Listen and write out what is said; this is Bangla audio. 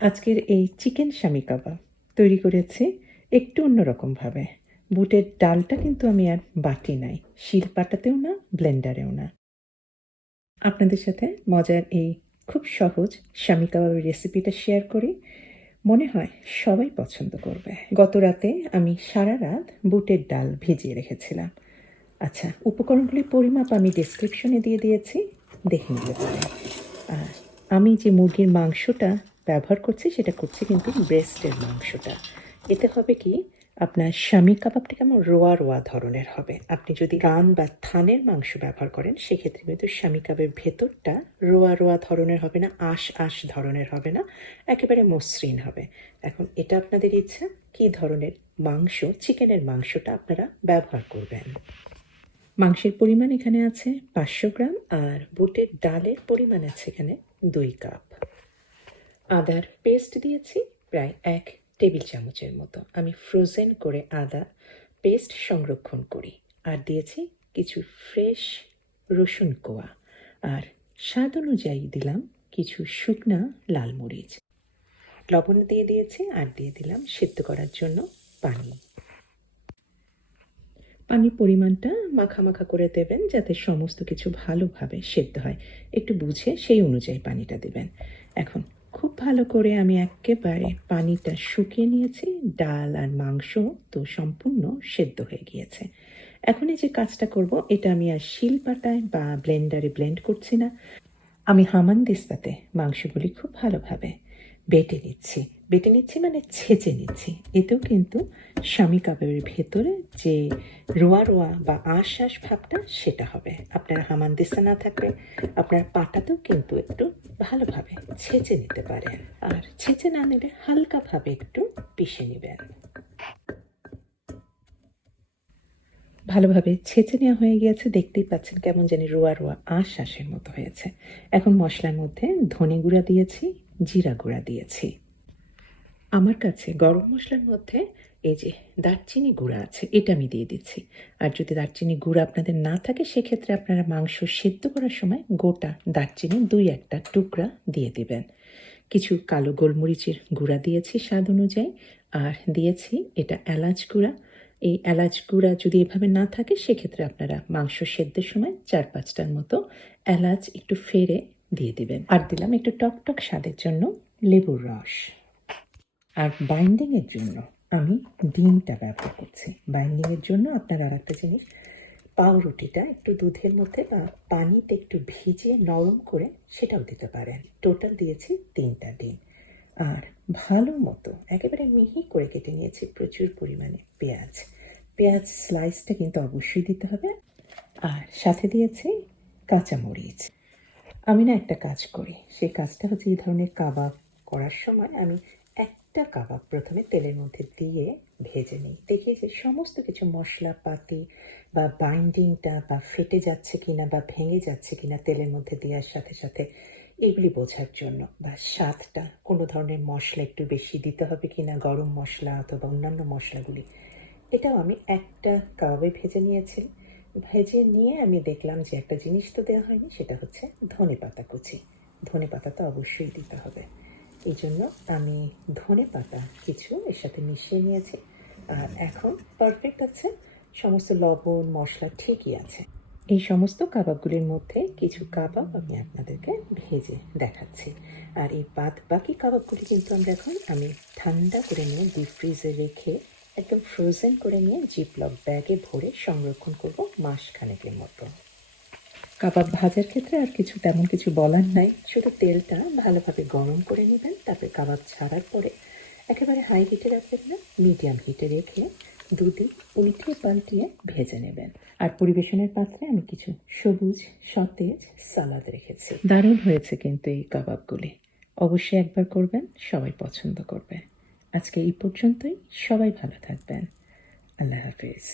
আজকের এই চিকেন স্বামী কাবাব তৈরি করেছি একটু অন্যরকমভাবে। বুটের ডালটা কিন্তু আমি আর বাটি নাই, শিল পাটাতেও না, ব্লেন্ডারেও না। আপনাদের সাথে মজার এই খুব সহজ স্বামী কাবাবের রেসিপিটা শেয়ার করি। মনে হয় সবাই পছন্দ করবে। গত রাতে আমি সারা রাত বুটের ডাল ভিজিয়ে রেখেছিলাম। আচ্ছা উপকরণগুলির পরিমাপ আমি ডিসক্রিপশনে দিয়ে দিয়েছি। দেখে নিতে পারেন। আর আমি যে মুরগির মাংসটা ব্যবহার করছি, সেটা করছি কিন্তু ব্রেস্টের মাংসটা। এতে হবে কি, আপনার স্বামী কাবাবটা কেমন রোয়া রোয়া ধরনের হবে। আপনি যদি রান বা থানের মাংস ব্যবহার করেন, সেক্ষেত্রে কিন্তু স্বামী কাবের ভেতরটা রোয়া রোয়া ধরনের হবে না, আশ আশ ধরনের হবে না, একেবারে মসৃণ হবে। এখন এটা আপনাদের ইচ্ছা, কী ধরনের মাংস, চিকেনের মাংসটা আপনারা ব্যবহার করবেন। মাংসের পরিমাণ এখানে আছে পাঁচশো গ্রাম, আর বুটের ডালের পরিমাণ আছে এখানে দুই কাপ। আদার পেস্ট দিয়েছি, প্রায় এক টেবিল চামচের মতো। আমি ফ্রোজেন করে আদা পেস্ট সংরক্ষণ করি আর দিয়েছি কিছু ফ্রেশ রসুন কোয়া। আর স্বাদ অনুযায়ী দিলাম কিছু শুকনা লাল মরিচ। লবণ দিয়ে দিয়েছি আর দিয়ে দিলাম সিদ্ধ করার জন্য পানি। পানির পরিমাণটা মাখা মাখা করে দেবেন যাতে সমস্ত কিছু ভালোভাবে সেদ্ধ হয়। একটু বুঝে সেই অনুযায়ী পানিটা দেবেন। এখন খুব ভালো করে আমি একেবারে পানিটা শুকিয়ে নিয়েছি, ডাল আর মাংস তো সম্পূর্ণ সেদ্ধ হয়ে গিয়েছে। এখন এই যে কাজটা করব, এটা আমি আর শিল পাটায় বা ব্লেন্ডারে ব্লেন্ড করছি না। আমি হামান দিস্তাতে মাংসগুলি খুব ভালোভাবে বেটে নিচ্ছি। বেটে নিচ্ছি মানে ছেঁচে নিচ্ছি। এতেও কিন্তু স্বামী কাবাবের ভেতরে যে রোয়া রোয়া বা আশ আশ ভাবটা সেটা হবে। আপনার হামান দিস্তা না থাকলে আপনার পাটাতেও কিন্তু একটু ভালোভাবে ছেঁচে নিতে পারেন। আর ছেঁচে না নিলে হালকাভাবে একটু পিষে নেবেন। ভালোভাবে ছেঁচে নেওয়া হয়ে গিয়েছে। দেখতেই পাচ্ছেন কেমন জানি রোয়া রোয়া আশ আশের মতো হয়েছে। এখন মশলার মধ্যে ধনে গুঁড়া দিয়েছি, জিরা গুঁড়া দিয়েছি। আমার কাছে গরম মশলার মধ্যে এই যে দারচিনি গুঁড়া আছে, এটা আমি দিয়ে দিচ্ছি। আর যদি দারচিনি গুঁড়া আপনাদের না থাকে, সেক্ষেত্রে আপনারা মাংস সেদ্ধ করার সময় গোটা দারচিনি দুই একটা টুকরা দিয়ে দিবেন। কিছু কালো গোলমরিচের গুঁড়া দিয়েছি স্বাদ অনুযায়ী, আর দিয়েছি এটা এলাচ গুঁড়া। এই এলাচ গুঁড়া যদি এভাবে না থাকে, সেক্ষেত্রে আপনারা মাংস সেদ্ধের সময় চার পাঁচটার মতো এলাচ একটু ফেরে দিয়ে দিবেন। আর দিলাম একটু টকটক স্বাদের জন্য লেবুর রস। আর বাইন্ডিংয়ের জন্য আমি ডিমটা ব্যবহার করছি। বাইন্ডিংয়ের জন্য আপনার আর একটা জিনিস, পাউরুটিটা একটু দুধের মধ্যে বা পানিতে একটু ভিজিয়ে নরম করে সেটাও দিতে পারেন। টোটাল দিয়েছি তিনটা ডিম। আর ভালো মতো একেবারে মিহি করে কেটে নিয়েছি প্রচুর পরিমাণে পেঁয়াজ। পেঁয়াজ স্লাইসটা কিন্তু অবশ্যই দিতে হবে। আর সাথে দিয়েছি কাঁচামরিচ। আমি না একটা কাজ করি, সেই কাজটা হচ্ছে এই ধরনের কাবাব করার সময় আমি একটা কাবাব প্রথমে তেলের মধ্যে দিয়ে ভেজে নিই। দেখি যে সমস্ত কিছু মশলাপাতি বা বাইন্ডিংটা বা ফেটে যাচ্ছে কিনা বা ভেঙে যাচ্ছে কিনা তেলের মধ্যে দেওয়ার সাথে সাথে এগুলি বোঝার জন্য বা স্বাদটা, কোনো ধরনের মশলা একটু বেশি দিতে হবে কিনা, গরম মশলা অথবা অন্যান্য মশলাগুলি। এটাও আমি একটা কাবাবে ভেজে নিয়েছি। ভেজে নিয়ে আমি দেখলাম যে একটা জিনিস তো দেওয়া হয়নি, সেটা হচ্ছে ধনে পাতা কুচি। ধনে পাতা তো অবশ্যই দিতে হবে। এই জন্য আমি ধনে পাতা কিছু এর সাথে মিশিয়ে নিয়েছি। আর এখন পারফেক্ট আছে, সমস্ত লবণ, মশলা ঠিকই আছে। এই সমস্ত কাবাবগুলির মধ্যে কিছু কাবাব আমি আপনাদেরকে ভেজে দেখাচ্ছি। আর এই বাদ বাকি কাবাবগুলি কিন্তু আমরা এখন আমি ঠান্ডা করে নিয়ে ডিপ ফ্রিজে রেখে একদম ফ্রোজেন করে নিয়ে জিপলক ব্যাগে ভরে সংরক্ষণ করব মাস খানেকের মতো। কাবাব ভাজার ক্ষেত্রে আর কিছু তেমন কিছু বলার নাই। শুধু তেলটা ভালোভাবে গরম করে নেবেন, তারপরে কাবাব ছাড়ার পরে একেবারে হাই হিটে রাখবেন না মিডিয়াম হিটে রেখে দুদিন উল্টিয়ে পাল্টিয়ে ভেজে নেবেন। আর পরিবেশনের পাত্রে আমি কিছু সবুজ, সতেজ সালাদ রেখেছি। দারুণ হয়েছে কিন্তু এই কাবাবগুলি। অবশ্যই একবার করবেন, সবাই পছন্দ করবে আজকে এই পর্যন্তই, সবাই ভালো থাকবেন। আল্লাহ হাফিজ।